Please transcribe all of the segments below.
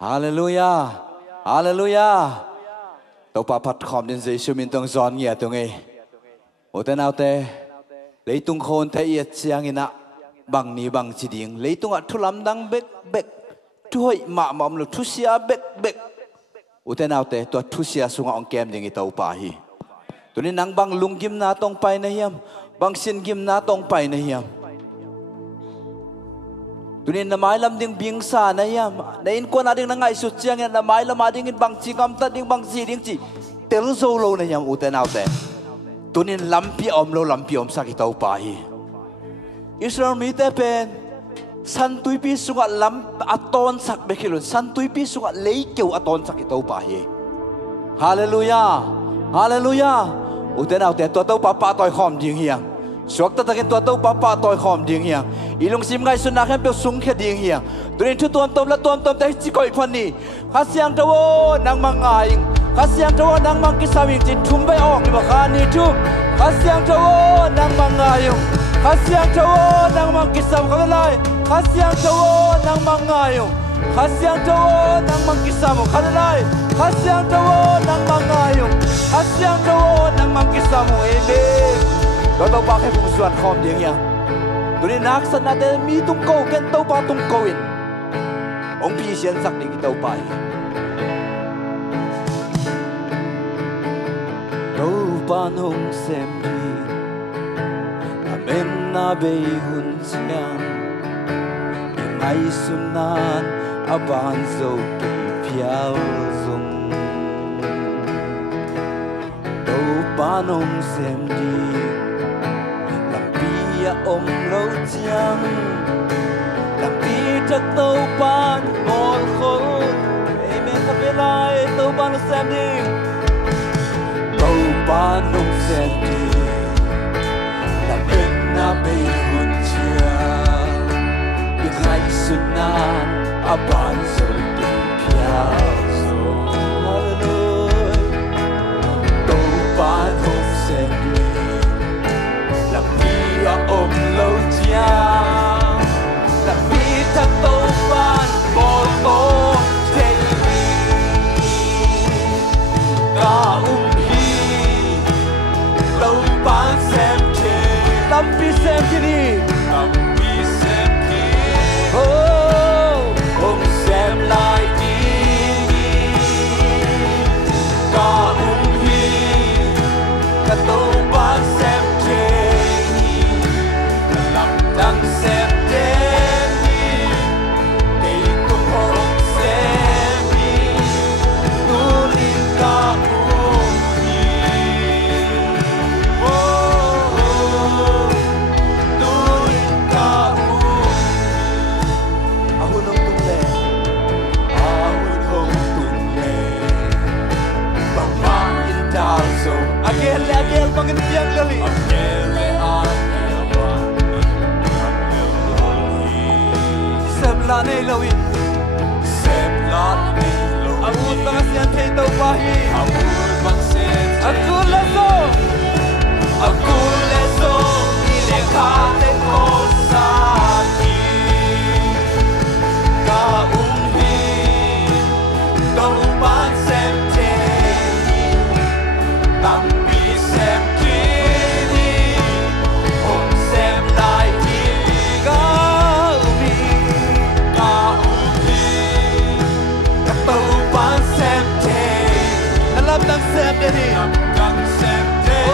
Hallelujah, Hallelujah. Tàu pa phát khom đến giấy số mình tung giòn nghe tung ấy. Ở tên nào thế? Lấy tung khôn thấy ít chiang ina bằng ni bằng chỉ điên. Lấy tung thu lắm đăng bek bek. Thu hội mạ mỏm lu thu xia bek bek. Ở tên nào thế? Tuat thu xia sung ông kem đến cái tàu pa hi. Tụi nên nang bằng lungdam tong pai na hiam, bằng sin gim na tong pai na hiam. Tụi nên namai lam ding bing sa na hiam, na in ko na ding nangai sut chiang na namai lam ading in bang chi ngam ta ding bang si ding chi, tel zo lo na hiam uten out te. Tụi nên lampi om sa kitau pa hi. Israel mi te pen, san tui pi sunga lam aton sak bekilun, san tui pi sunga lei keu aton sak kitau pa hi. Hallelujah, Hallelujah. Uten out te tua tau papa toi khom ding hiang. Suak ta takin tua tau papa toi khom ding hiang. Ilung sim ngai sun nakhem pe sung khe ding hiang. Tuin thu tuam tom la tuam tom te chi koi phani. Khasiang tawo nang mangai. Khasiang tawo nang mang kisawing chin thum bai ong ni ba khani thum. Khasiang tawo nang mangai. Khasiang tawo nang mang kisam khalai. Khasiang tawo nang mangai. Khasiang tawo nang mang kisam khalai. Khasiang tawo nang mangai. Khasiang tawo nang mang kisam amen. Đó tao ba cái vùng xuân khom tiếng nhá. Tụi nên nát sân nát mi tung câu kén tao ba tung câu in. Ông phi xiên sắc đi cái tao bài. Tao ba nong xem đi. Amen na bay hun chiang. Ngày xuân nan aban dâu kỳ phiao dung. Tao ba nong xem đi. Om lâu chiang làm đi chắc tàu ban ngồi khổ amen ta về lại tàu ban nó xem đi tàu ban nó xem đi làm bên na bay hun chiang biết ngày xuân nan à ban rồi đi phiao hallelujah tàu ban nó xem đi ôm lâu chiang làm đi thật tàu ban bồ tô trên cả hi tàu ban xem trên làm đi xem cái đi làm đi xem kia ôm xem lại đi cả hi cả tàu ban xem đang xem đến đi để cùng hồn xem đi tu linh ca uống tu linh ca uống ahun hong tung le bang mang in tao so again bang in piang lali la nei loin sem la nei lo amut bang sian thei tau pahi amut bang sen akul le so ile kha te ko sa ki ka hi tau ban sem te tam bi sem ki ni om sem lai ki ka đang xem đây đi đang xem đây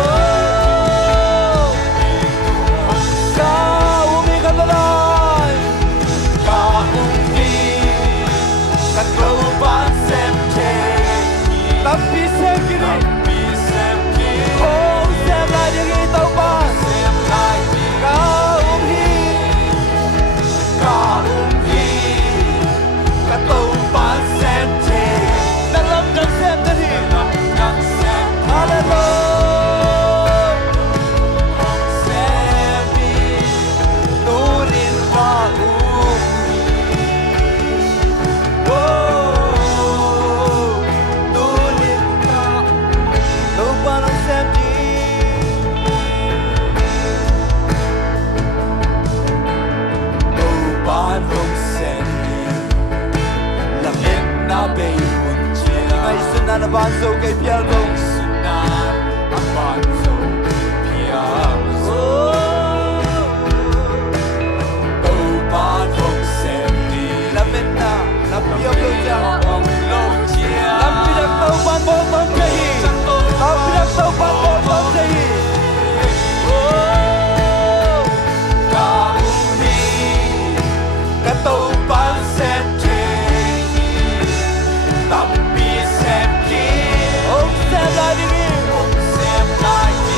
cao mi khát lại cao mi khát lâu bán xem đây tập đi xem kia đi ô xem lại đi cái tàu bán xem lại cao mi khát lâu bán xem đây đang xem đây đi. bê hồn chia ngày xuân nan ban sâu cây pial bông xuân nan ban sâu pial tàu ban phong xem đi làm bên na làm pial bông cha ông lâu chia làm pial tàu ban bông bông cây làm pial tàu ban bông bông cây cái tàu ban xem trên tầm bi xem kia ông xem lại đi ông xem lại đi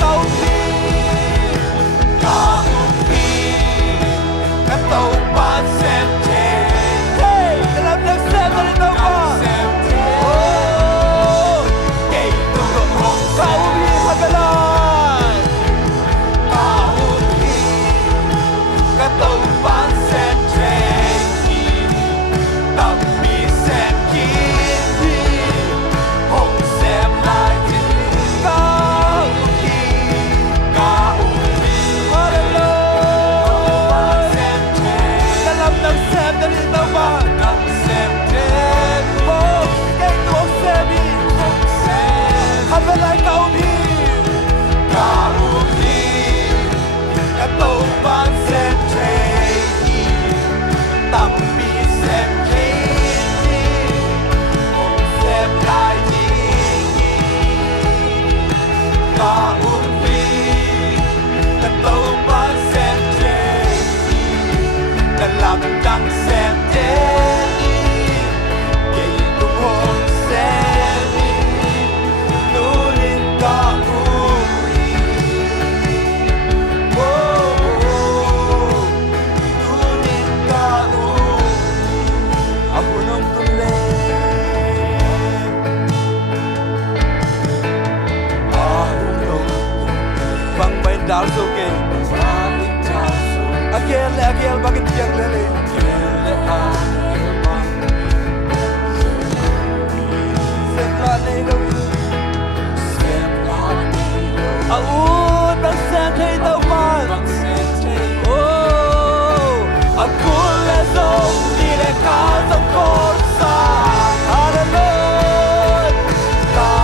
cầu đi cả đi cái tàu ban xem trên hey làm được xem lại tàu ban xem trên cây tàu không cầu đi thật là cả đi cái tàu ban xem trên tầm bi xem kia ông xem lại đi cầu đi cả hallelujah xem trên đã làm được xem lại tàu ban nằm xem trên oh cây tàu xem đi xem thật là cầu đi cả cái tàu ban xem trên tầm bi xem kia ông xem lại đi cả cái tàu ban xem trên đã làm trăng xem trên kỳ tung hồn xem nu lên cả aku nong tule bang main dal so ke agel bagin piang lele semla nei lo aun bang sam thei tau man oh aku le so ni le ka so ko sa hallelujah cả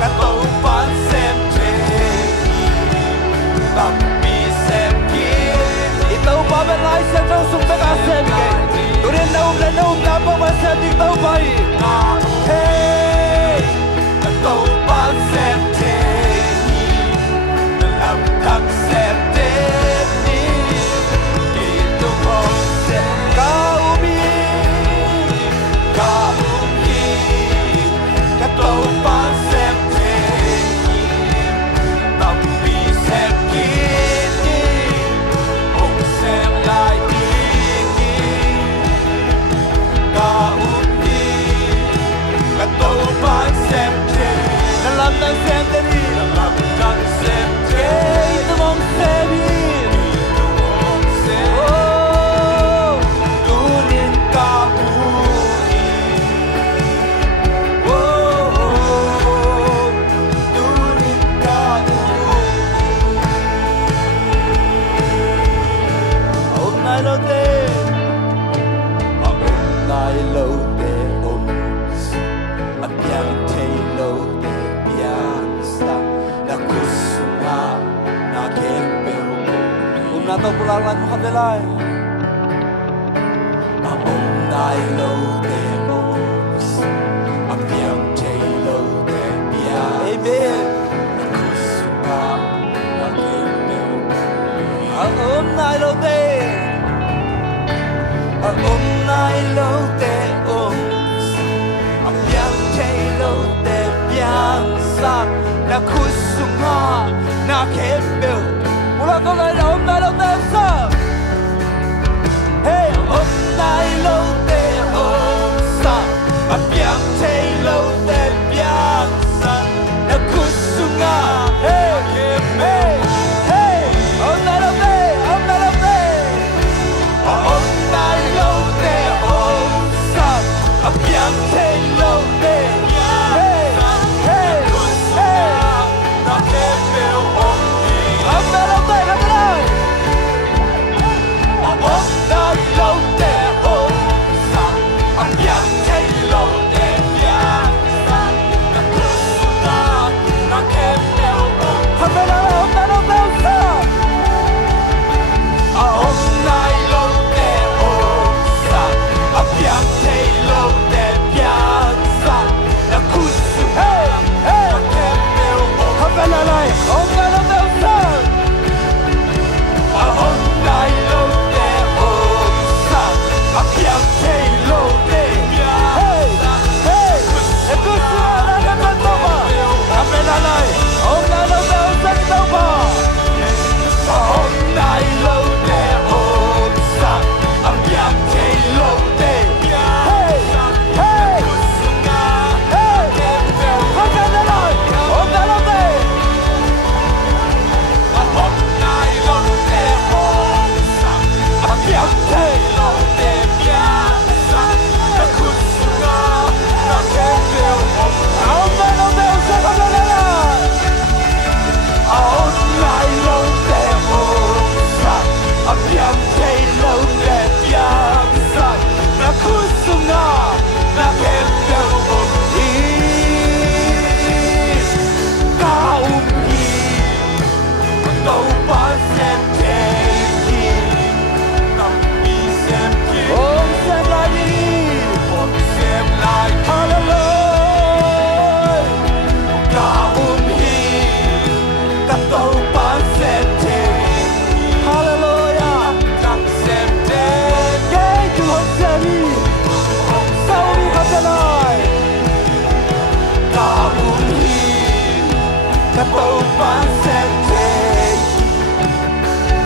cái tàu ban xem trên tầm bi xem kia itau ba ben lai sem trong sung ta ka sem ke tu rin na pa ma sem ti tau bai hey cái tàu ban xem trên làm thắc xem trên đi kỳ tung hồn xem ka umi cả cái tàu ban xem trên tầm bi xem kia đi ông xem lại đi cả cái tàu ban xem trên na lam nang sem te ni làm trăng xem ke trên tu mong sem ni ông xem oh tu nên cả tu nên cả hôm nay lo te ông lại lâu để ông biang thei lâu để biang sa na kusuma na kembel na to pulang lan mo kabelay ông lại lâu để ông biang thei lâu để biang amen na kusuma na kembel hôm nay lo te ông lại lâu để ông biang thei lâu để biang sa na kusuma na kembel pulang ko lai hôm nay lo te sa hey hôm nay lâu để ông sa biang thei lâu để biang sa na kusuma hey hey hey hôm nay lo te hôm nay lâu để ông sa biang thei lâu để hey hey hey na kembel ông hôm nay lo te kabelay Cả tàu bán xem thế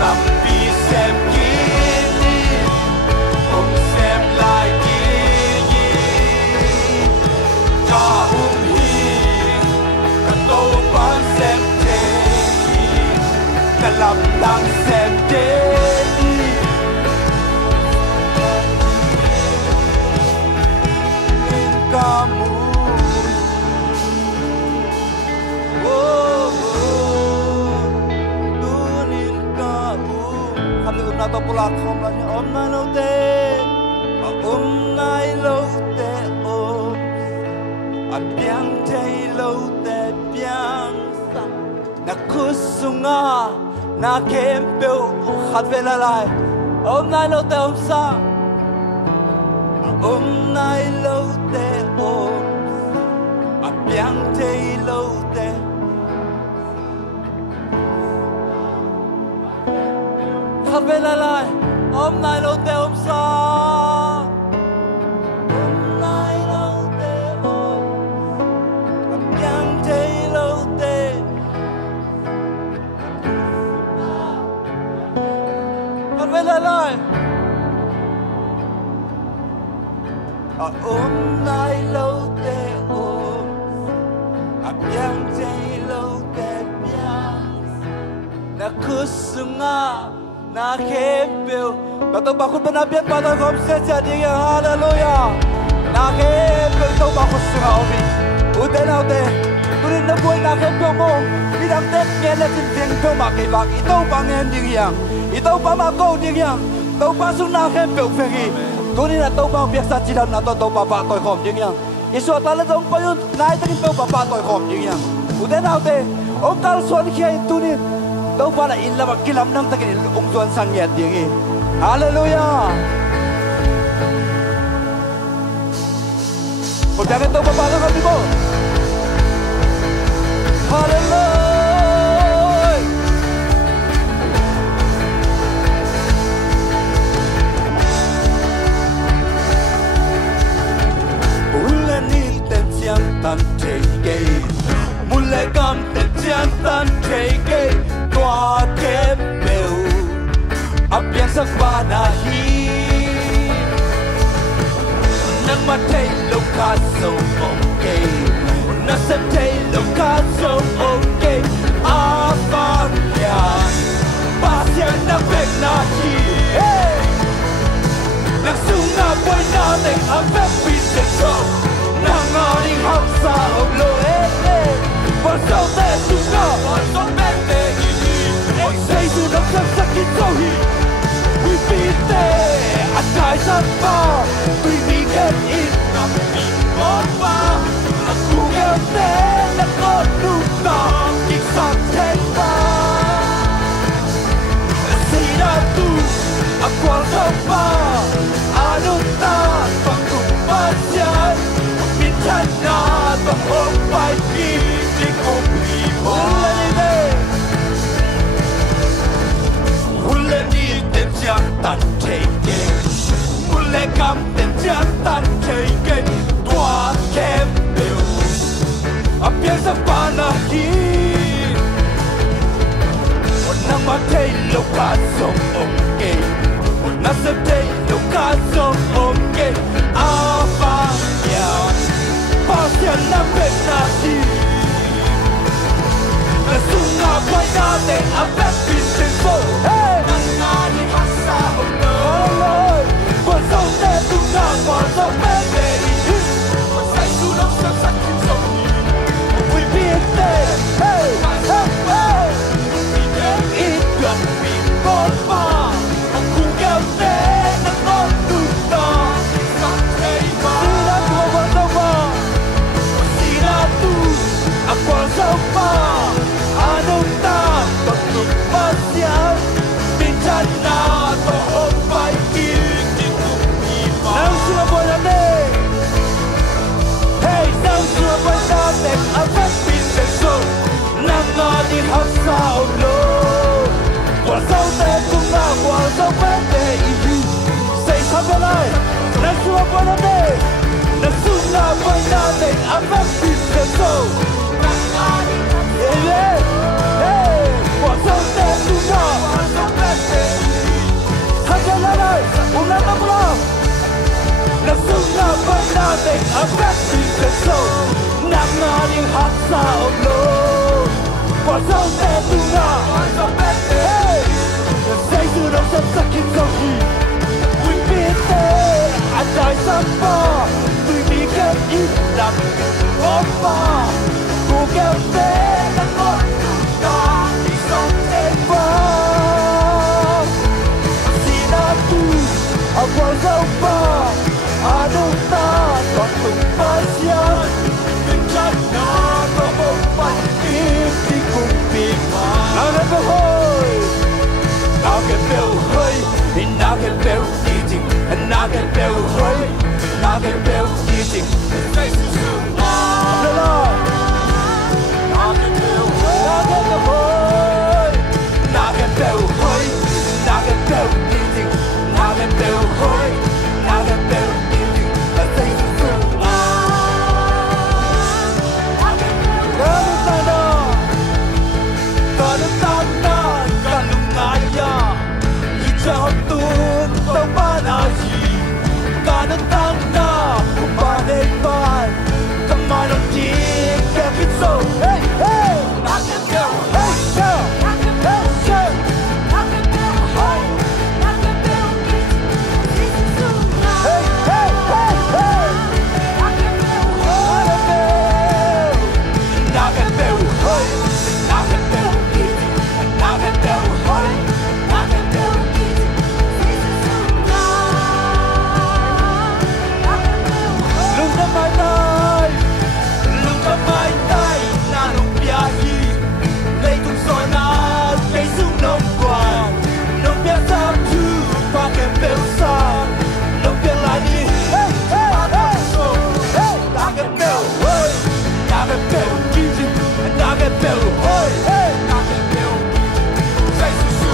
Tâm bi xem kini Ông xem lại kini Cho hi Cả tàu bán xem thế Cả làm đang xem thế Kamu na to pulak khom la om nai lo te om a piang te lo te piang sa na kusunga na kem pe khat ve la lai om nai lo te om sa om nai lo te om a piang te lo te khát về lại lại hôm nay lâu tê hôm sa hôm nay lâu tê hôm gặp nhang thấy lâu tê khát về lại lại hôm nay lâu tê hôm gặp nhang thấy lâu tê nhang na kusunga na kempel Tato bakut benabian pada komse jadi haleluya na kempel tau bakut sungawi udah na udah turin na boy na kempel mo bidang tet ngela tin ting to makai bak itau bangen ding yang itau pa mako ding yang tau pasung na kempel fegi turin na tau bang biasa cilam na tau papa toy khom ding yang isu atala jong payun nai tin tau papa toy khom ding yang udah na udah om kalsuan kia turin đâu phải là in là bậc kilam năm ta cái ông tuan sang nhật tiếng gì, hallelujah. Một cái đâu phải là không đi bộ, hallelujah. Mule ni tên chiang tan thế gay, mule cam tên chiang tan thế gay. Tua kembel Apiang sakbanahi Nang matay lokaso okay Nasatay lokaso okay Afang yan Pasyan na peknahi Nagsunga boy natin ang pepis-so Nang aning hapsa o loe Pasaw te sunga Pasaw te say to the second Zomi we beat there I die sapa we get in I'm beat opa la kuga te la lungdam ik sang tempa sira tu akwal sapa anuta pangkumpasyan mitana to opai pi di kopi boleh Mule ni tên giang tan thế kê Mule cam tên giang tan thế kê Tua kem biểu A piang sa panahi O nang matay lokaso okay O nasa day lokaso okay Afang yan Pasyan na peknahi Nasunga pa'y natin ang pepis-so Hey! Nanganing hasa o no Pasaw te tunang pasaw pepis Pasay sulong sa sakin Zomi We beat there Hey! Hey! Hey! Igang people pa Ang kugaw te Nagmatuta take a back to the soul. Nằm ngã đi hát xa ôm lô. Quả sâu tê tu ngã. Hey, say sự đông sắp sắc khiến sâu khi. We biết tê, anh đại sắp bò. Tôi bị kém ít lắm, ốp bò. Cô kém tê, nắng ngọt tụt ta. Đi sông tê bò. Xin á tu, ở quán dâu bò. Ở đâu ta còn tụng bó xiên. Đừng chắc nó có một phần kim đi cùng bị mà. Nào cái bèo hơi, nào cái bèo hơi. Nào cái bèo đi trình, nào cái bèo hơi. Nào cái bèo đi trình, say sự sương hoa. Nào cái bèo hơi, nào cái bèo hơi. Nào cái bèo đi trình, nào cái bèo hơi. Nào cái bèo đi trình, say sự sương hoa. Topan aji, kana tangna, kumane pan, kamano di kapitso. Hey hey, knock it down. Hey down. Knock it down. Hey knock it down. Hey knock it down. Hey hey hey hey, knock it down. Knock it down. Hey knock it down. Knock it down. Hey knock it down. Lungdam mai tai, na lung bia hi, lấy tung soi na, cây sung nong quan, nong bia sam tu, pa kem bel sa, nong bia lai đi, hey hey hey, hey, na cái bel, hey, na cái bel, kim kim, na cái bel, hey hey, na cái bel, say su su,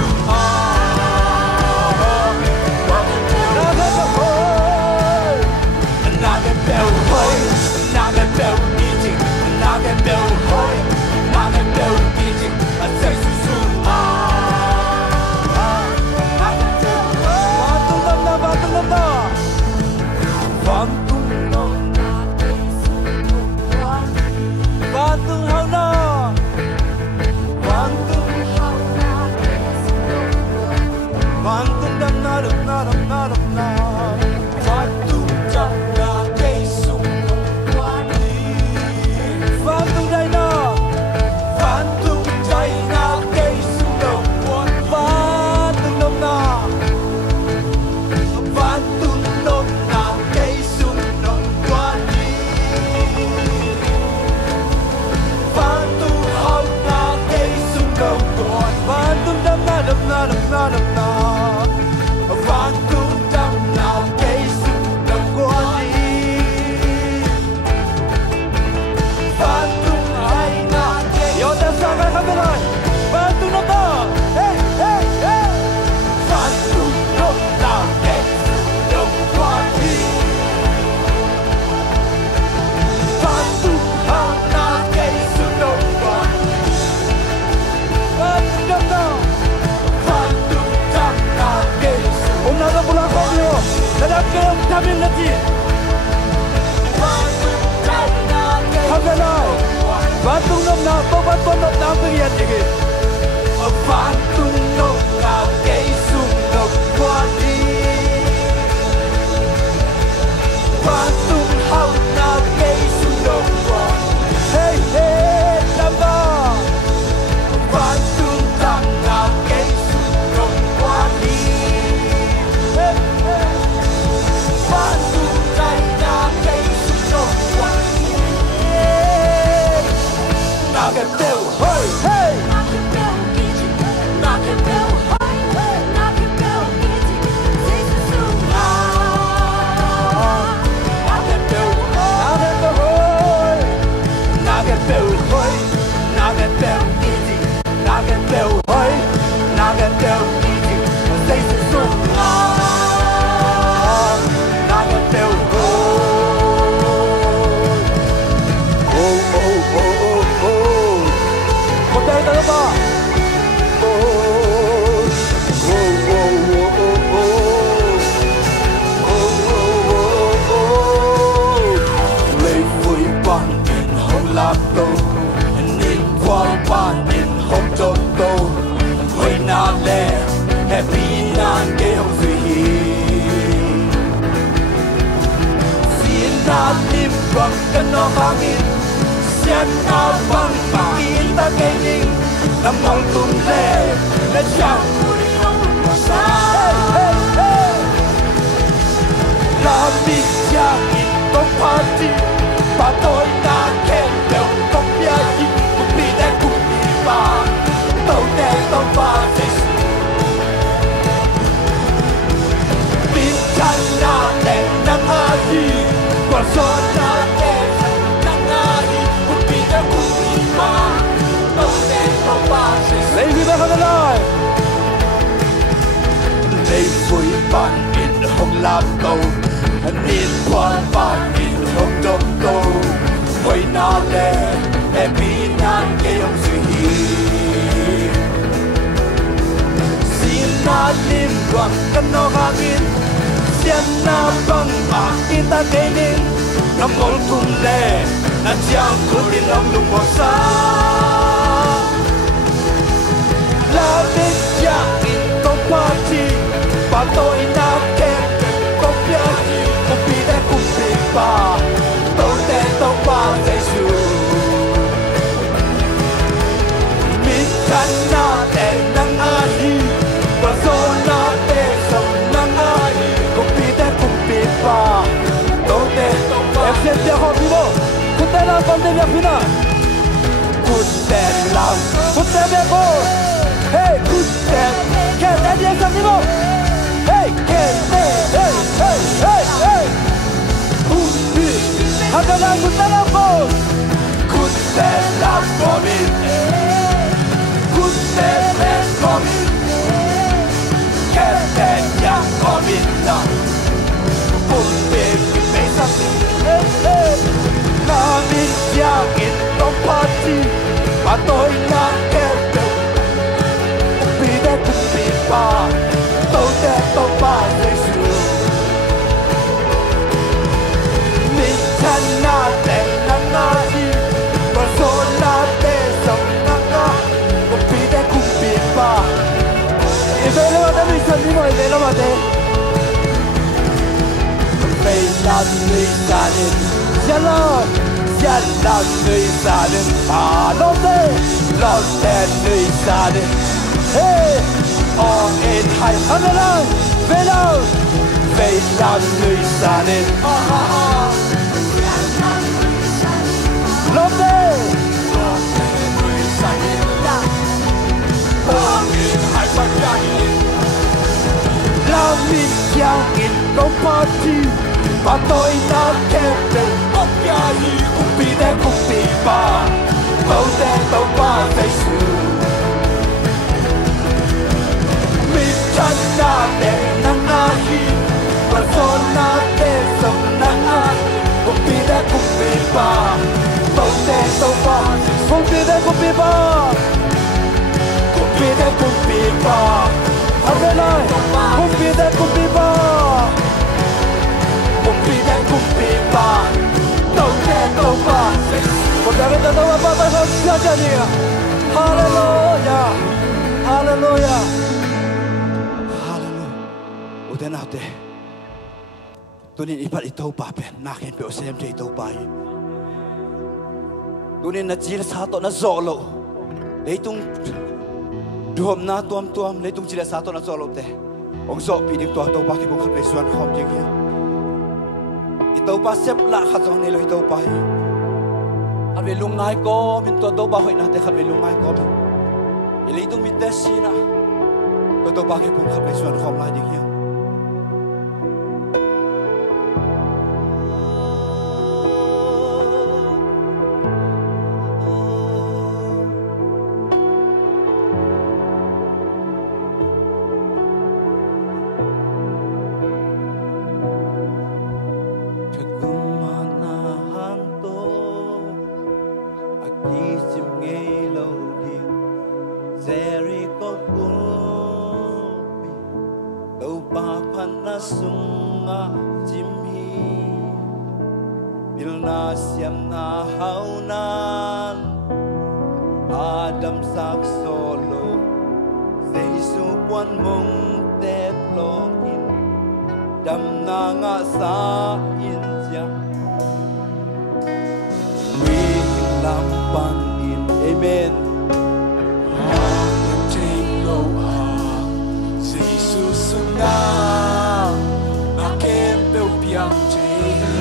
na cái bel, hey, na cái bel. Knock it down, hoy. Knock it down, DJ. I say so soon. Knock it down. Vantung na. Vantung hao na. Vantung hao na. Vantung dam na dam na dam na dam na. Vantung dam na cây sung. Vantung đây na, vantung đây na cây sung đầu quan. Vantung nôm na, vantung nôm na cây sung nông quan đi. Vantung hao na cây sung đầu quan. Vantung đâm na đâm na đâm na đâm na. Vantung đâm na cây sung đầu quan đi. Vantung hai na cây. Yo ta sa ka kamera. Vantung na ta. Hey hey hey. Vantung nôm na cây sung đầu quan đi. Vantung hao na cây sung đầu quan. Vantung đâm na. Vantung đâm na cây sung. Hôm nay ta pulang kau ni. Dalam kelam kami nanti. Vantung đâm na cây. Kamera. Vantung nôm na, Topan nôm na berian lagi. Vantung nôm na cây sung đầu quan đi. Vantung hao na cây sung đầu quan. Hey hey, đâm na. Vantung đâm na cây sung đầu quan đi. Hey hey. Vantung đây na cây sung đầu quan đi. Knock it down, hey hey. Knock it down, DJ. Knock it down, hey hey. Knock it down, DJ. Say so soon. Knock it down, knock it down, hey. Knock it down, hey. Knock it down, DJ. Knock it down, hey. Knock it down, DJ. Say so soon. Knock it down, oh oh oh oh oh. Một tay luang kan no hangin sian na bang kita kening na mong tumle na siyang uri ng masa lamig siyang itong pati patoy na kembel kong biyayi kupide kupipa tau te tau pa tesu pincan natin ng ahi kwalson natin ng ahi kupide kupipa tau te tau pa tesu Lady ba ka na lang Lay vui pan in hong lam cầu Nhìn quan pan in hong đông cầu Quay na lê Em bị nan kê ông suy hi Xin na lim quang căn no hangin Sian na bang ma kita kê nin Nam ngol tung lê Na chiang ku tin lòng lung bò sa La bích chiang in tông party Ba tôi na kê Tông bia hi Kupi de kupi pa Tâu te tâu pa te su Min kan na te nang a hi Ba so na te som nang a hi Kupi de kupi pa Tâu te tâu pa Em xem tia hò bì bò Kut te lang kom te biak pina Kut te lang Kut te biak bò Hey Kut te Ken te diak sang bì bò Hey Ken te Hey hey hey hey Kupi Haka lang kut te lang bò Kut te lang komin Kut te lang komin Ken te yang komin na Kupi kipe sa Hey hey Namin yakin tong party Patoy na kebel Kupi de kupi pa Tau te tau pa Jesu Minsan natin ang ahi Paso natin sa mga Kupi de kupi pa Ibelo mate minsan di mo Ibelo mate May lang nuy sanin Sian lang Yan lang nuy sanin Long te Long ten nuy sanin Hey Ong in hai Haka lang Velo May lang nuy sanin Long te Long ten nuy sanin Ong in hai pagkain Lamig yang in kong party Patoy na kembel Ang yahi kupi de kupi pa Tau te tau pa Jesu Minsan natin ng ahi Person natin sa nangan Kupi de kupi pa Tau te tau pa Kupi de kupi pa Kupi de kupi pa Haka lang Kupi de kupi pa Kupi de kupi pa Tau te tau pa Pagkakit na tawa pa tayo sa siya niya Hallelujah Hallelujah Hallelujah Uten naute Tunin ipat itaw pa pen Nakin pe osem te itaw pa Tunin na jil sato na zolo Leitung Duhom na tuam Leitung jil sato na zolo te Ong zo pidik tuwa itaw pa Kibong KALSUAN khawm jeng hiya Itaw pa sep la khatong nilo itaw pa At may lungay ko Minto itaw pa hoy natin At may lungay ko Ilitong mintes sina Itaw pa kibong KALSUAN khawm la jeng hiya Sunga jimhi bilna siam na haunan Adam sak solo Jesu puan mong teplongin dam na nga sa inja Amen.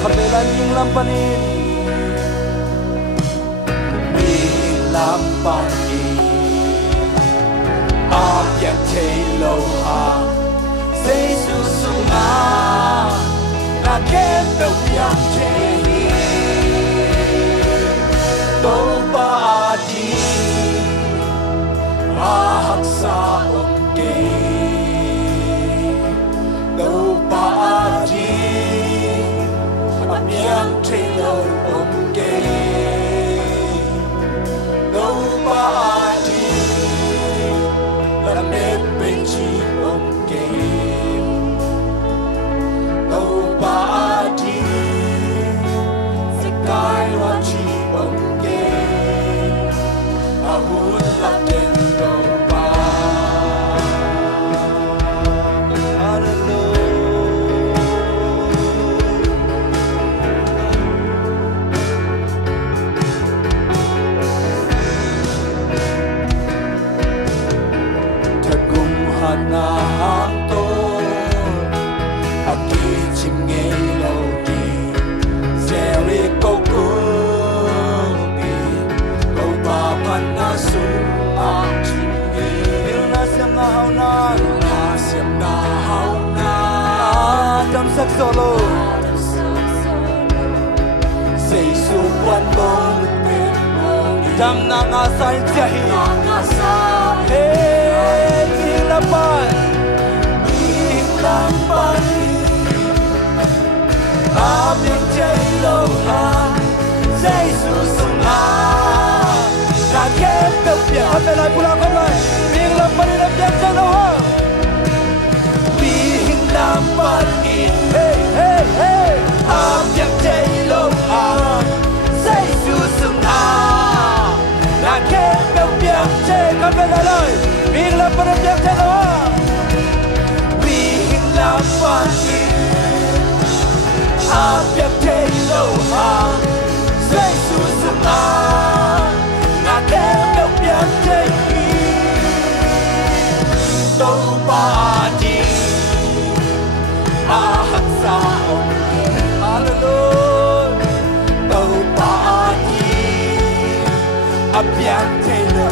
Kabelan yung lampanin. Lampanin. Yang chelo ha. Say susunga. Na kendo yang cheli. Topa adi. Ahak sa ongke. Topa adi. Yang chelo ongke. Topa adi. La mepe chi ongke. Topa adi. Sekai wa chi ongke. Ahun la ten topa. Na hanto aki chimnge lodi zeri kokubi ko pa panna su chimnge na siam na hauna tam sak solo sei su quan bong tam na nga sai chahi Lapan, lapan, abing chelo ha, say susuma, na kepel pia, apelai pulang kamai, bing lapan in abing chelo ha, bing lapan in, hey hey hey, abing chelo ha, say susuma, na kepel pia, say kapelai. Bing lapan ang biyak chelo ha. Bing lapan ang biyak chelo ha. Say susuma na kebel biyak chelo. Topa adi ahak sa ongke. Hallelujah. Topa adi ang biyak chelo.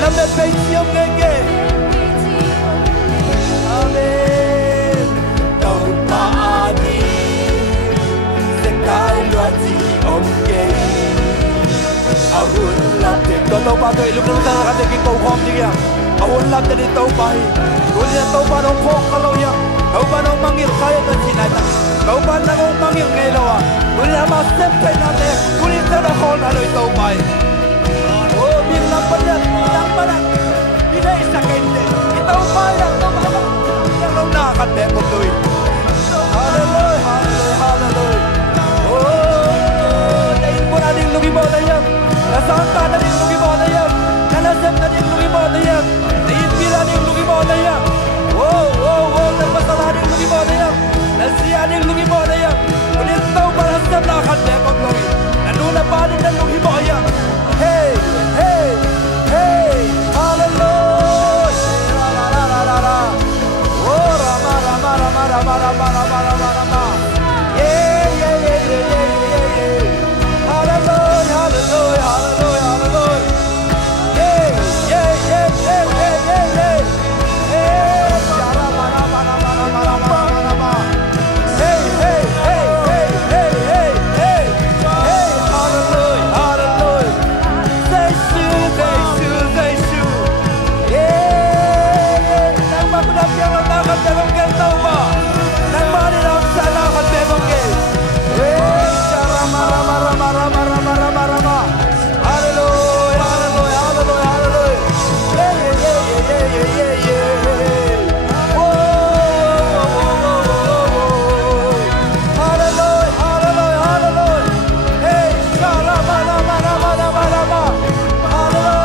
Lamet beitiam ngenge. Amen. Topa adi. Sekai luati omke. Ahun lapte. Topa to ilung ta ka te ko khom ji ya. Ahun lapte ni topa hi. Ulia topa no khok kalo ya. Topa no mangil kaya ta sinata. Topa na no mangil ngelo. Ulia ma step pe na te. Ulia ta no khol aloi topa hi. Bilang banyak, bila isakai dia, kita upaya, yang lo nak kan dek betul. Hallelujah, hallelujah, hallelujah. Oh, dari pun ada yang lebih bawa dia, nasangka ada yang lebih bawa dia, nasem ada yang lebih bawa dia, diimpil ada yang lebih bawa dia. Oh, terpasalah ada yang lebih bawa dia, nasi ada yang lebih bawa dia. Kemudian tahu pada nasem nak kan dek betul. Lalu lepas ada yang lebih bawa dia. Hey, hey, hey, hallelujah. La la la la. Oh, rama rama rama rama rama rama rama rama. Yeah, yeah, yeah, yeah, yeah, yeah. Hallelujah, hallelujah, hallelujah, hallelujah. Yeah, yeah, yeah, yeah, yeah, yeah, yeah. Hey, rama rama rama rama rama rama. Hey, hey, hey, hey, hey, hey, hey. Hey, hallelujah, hallelujah. Say shoe. Yeah. Nang makunap yang natakan tegong ke tauba. Nang maninam sana kan tegong ke. Rama rama rama rama rama rama rama. Hallelujah, hallelujah, hallelujah, hallelujah. Yeah, yeah, yeah, yeah, yeah, yeah, yeah. Whoa. Hallelujah, hallelujah, hallelujah. Hey, rama rama rama rama rama. Hallelujah.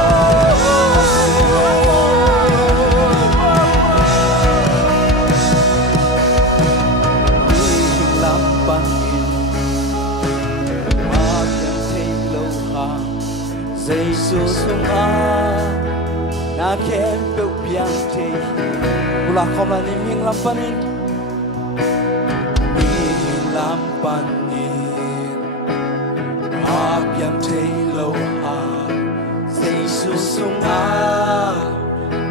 khem beu biang te Ula khom la ni ming lam panin ming lam panin a biang te lo ha sei su sunga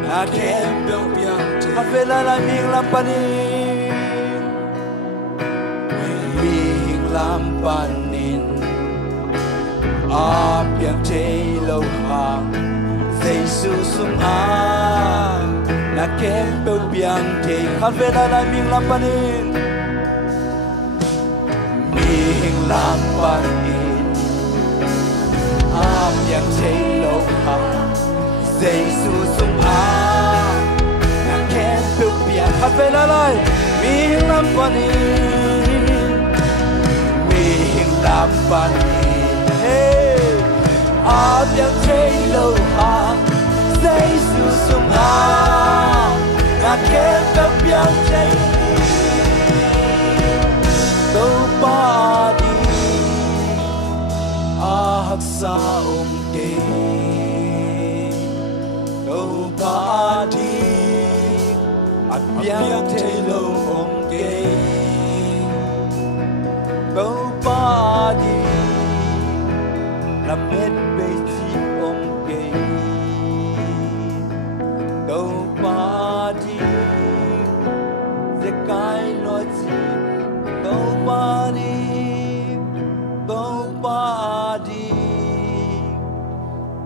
na khem beu biang te Khat ve la la ming lam panin ming lam panin a biang te lo ha sei su sunga na khem beu biang te Khat ve la la ming lam panin ming lam panin a biang te lo ha sei su sunga na khem beu biang Khat ve la la ming lam panin ming lam panin Hey a biang te lo ha sei su sunga na khem beu biang te Topan hắc sa kê đâu ba đi biang thế lâu kê đâu ba đi làm hết bê chi kê đâu ba đi Ze kai lo chi Nobody, nobody,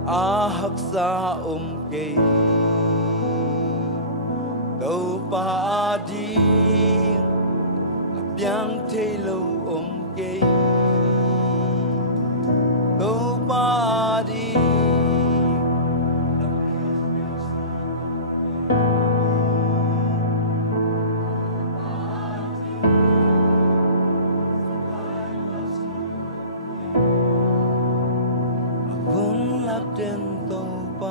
hắc sa gay. Nobody, biang thế lâu gay. Nobody. Đến Topan.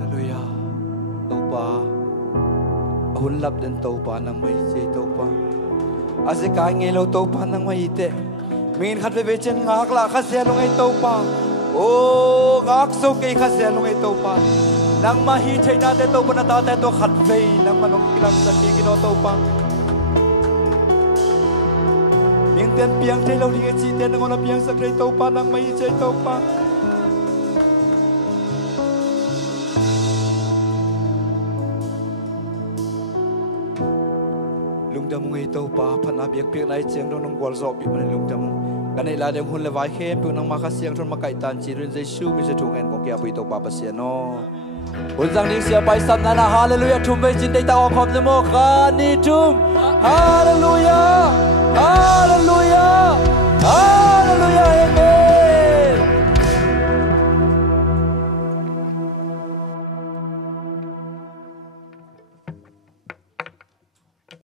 Hallelujah. Topan. Ahun lap đến Topan nang mai che Topan. Ase ka ngelo Topan nang mai te. Min khat ve chen ngak la kha se lungai Topan. O ngak so ke kha se lungai Topan. Nang ma hi theina te Topan ta te to khat ve nang manong kilang sa ki kino Topan. Miếng tiền piang thấy lâu đi cái chi tiền ngon là piang sắc cây Topan đang mấy chơi Topan. Lungdam ngay Topan phản áp biakpiakna chiang trong nongulhna bị mình lungdam. Cái này là đem hun le vai khem pu nang maka siang trong makai tan chi rin Jesu mi se thung en ko kia pu Topan pasiano. Hun sang ding sia pai sam nana hallelujah thum ve jin dei ta khom se mo kha ni thum hallelujah